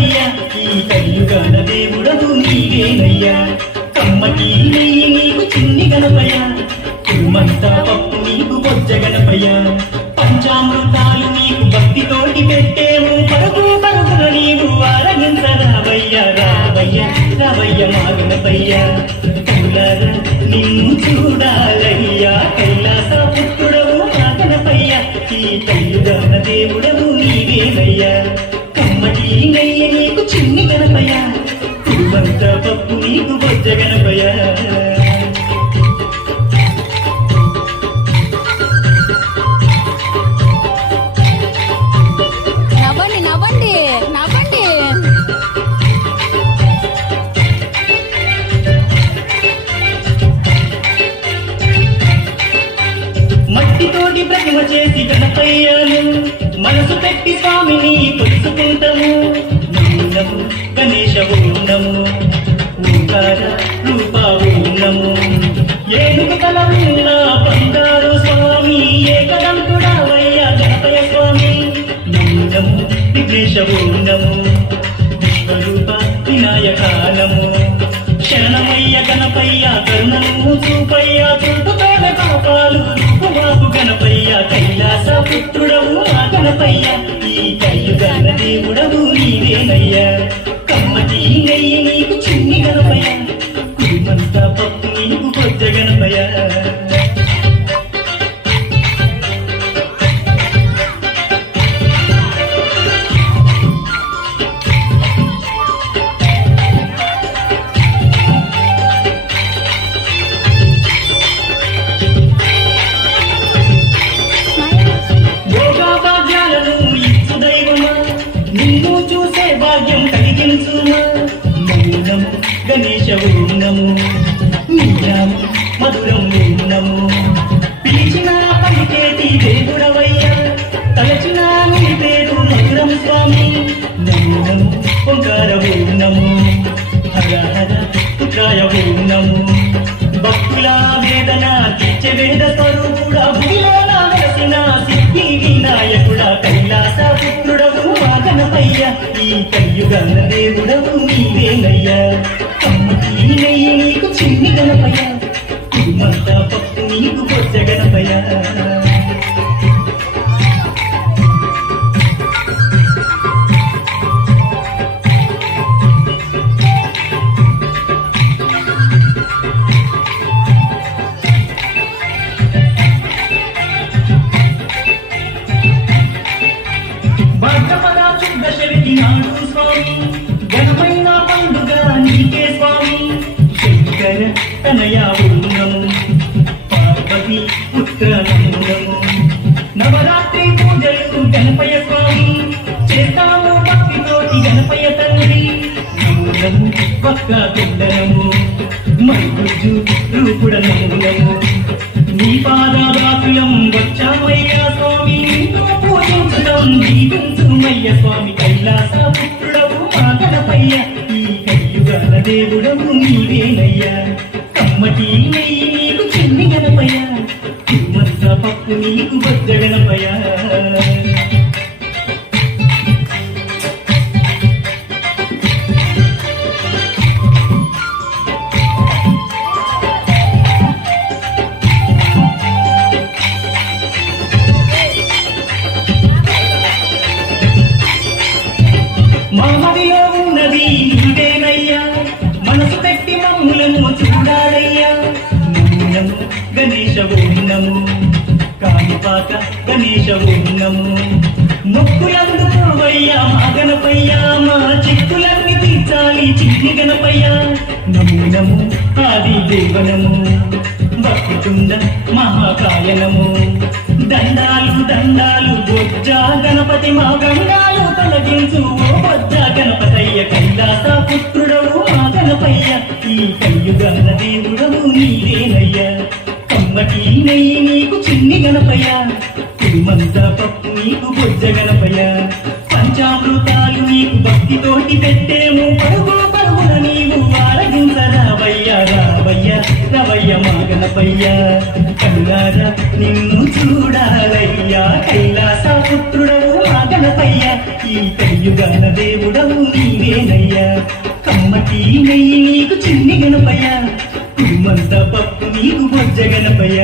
గణపయ్య ఈ కలియుగాన దేవుడవు నీవేనయ్యా కమ్మకి నెయ్యి నీకు చిన్ని గణపయ్య కురుమంతా పప్పు నీకు బొజ్జ గణపయ్య పంచామృతాలు నీకు భక్తితోటి పెట్టేము పరుగు పరుగున నీవు ఆరగించరావయ్య రావయ్య రావయ్య మా గణపయ్య కళ్ళారా నిన్ను చూడాలయ్యా కైలాస పుత్రుడవు మా గణపయ్య ఈ కలియుగాన దేవుడవు నీవేనయ్యా కమ్మటి నెయ్యి నీకు చిన్ని గణపయ్య కురుమంతా పప్పు నీకు బొజ్జ గణపయ్య మట్టితోటి ప్రతిమ చేసి గణపయ్యను మనసు పెట్టి స్వామిని కొలుసుకుంటాము నమో గణేశ ఓం ఓంకార రూప ఓం ఏనుగు తల ఉన్న బంగారు స్వామి ఏకదంతుడావయ్య గణపయ్య స్వామి నమో విఘ్నేశ ఓం విశ్వరూప వినాయక నమో శరణమయ్య గణపయ్య కరుణము చూపయ్య చూపుతోడ కాపాలు రూపుమాపు గణపయ్య కైలాస పుత్రుడవు మా గణపయ్య ఈ కలియుగాన దేవుడవు నీవేనయ్యా కమ్మటి నెయ్యి నీకు చిన్ని గణపయ్య కురుమంతా పప్పు నీకు బొజ్జ గణపయ్య నిన్ను చూసే భాగ్యం కలిగించుమా నమో గణేశ ఓం నమో నీనామ మధురం ఓం నమో పిలిచిన పలికేటి దేవుడవయ్యా తలచిన నీ పేరు మధురం స్వామి నమో ఓంకార ఓం నమో హర హర పుత్రాయ ఓం నమో భక్తుల వేదన తీర్చే వేద స్వరూపుడా భూమిలో వెలసిన సిద్ధి వినాయకుడా కైలాస పుత్రుడవు మా గణపయ్య ఈ కలియుగాన దేవుడవు నీవేనయ్యా కమ్మటి నెయ్యి నీకు చిన్ని గణపయ్య కురుమంతా పప్పు నీకు బొజ్జ గణపయ్య భాద్రపద శుద్ధ షష్ఠి నాడు స్వామి ఘనమైన పండుగ నీకే స్వామి శంకర తనయ నమో పార్వతి పుత్ర నమో నవరాత్రి పూజలు గణపయ్య స్వామి చేస్తాము భక్తితోటి గణపయ్య తండ్రి నమో భక్త కుండనము మరుగుజు రూపుడ నమో నీ పాదాదాసులం వచ్చామయ్యా స్వామి పూజించుదాం దీవించుమయ్య స్వామి కైలాస పుత్రుడవు మా గణపయ్య ఈ కలియుగాన దేవుడవు నీవేనయ్యా కమ్మటి నెయ్యి నీకు చిన్ని గణపయ్య కురుమంతా పప్పు నీకు బొజ్జ గణపయ్య మామదిలో ఉన్నది నీవేనయ్యా మనసు పెట్టి మమ్ములను చూడాలయ్యా నమో గణేశ ఓం నమో కాణిపాక గణేశ ఓం నమో మొక్కులందుకోవయ్యా మా గణపయ్య మా చిక్కులన్నీ తీర్చాలి చిన్ని గణపయ్య నమో ఆది దేవనము భక్తుండ మహాకాయనము దండాలు దండాలు బొజ్జ గణపతి మా గంగాలు తొలగించు ఓ బొజ్జ గణపతయ్య కైలాస పుత్రుడవు మా గణపయ్య ఈ కలియుగాన దేవుడవు నీవేనయ్యా కమ్మటి నెయ్యి నీకు చిన్ని గణపయ్య కురుమంతా పప్పు నీకు బొజ్జ గణపయ్య పంచామృతాలు నీకు భక్తితోటి పెట్టేము పరుగు పరుగున నీవు ఆరగించరావయ్య రావయ్య రవయ్య మా గణపయ్య కళ్ళారా నిన్ను చూడాలయ్యా కైలాస పుత్రుడవు మా గణపయ్య ఈ కలియుగాన దేవుడవు నీవేనయ్యా కమ్మటి నెయ్యి నీకు చిన్ని గణపయ్య కురుమంత పప్పు నీకు బొజ్జ గణపయ్య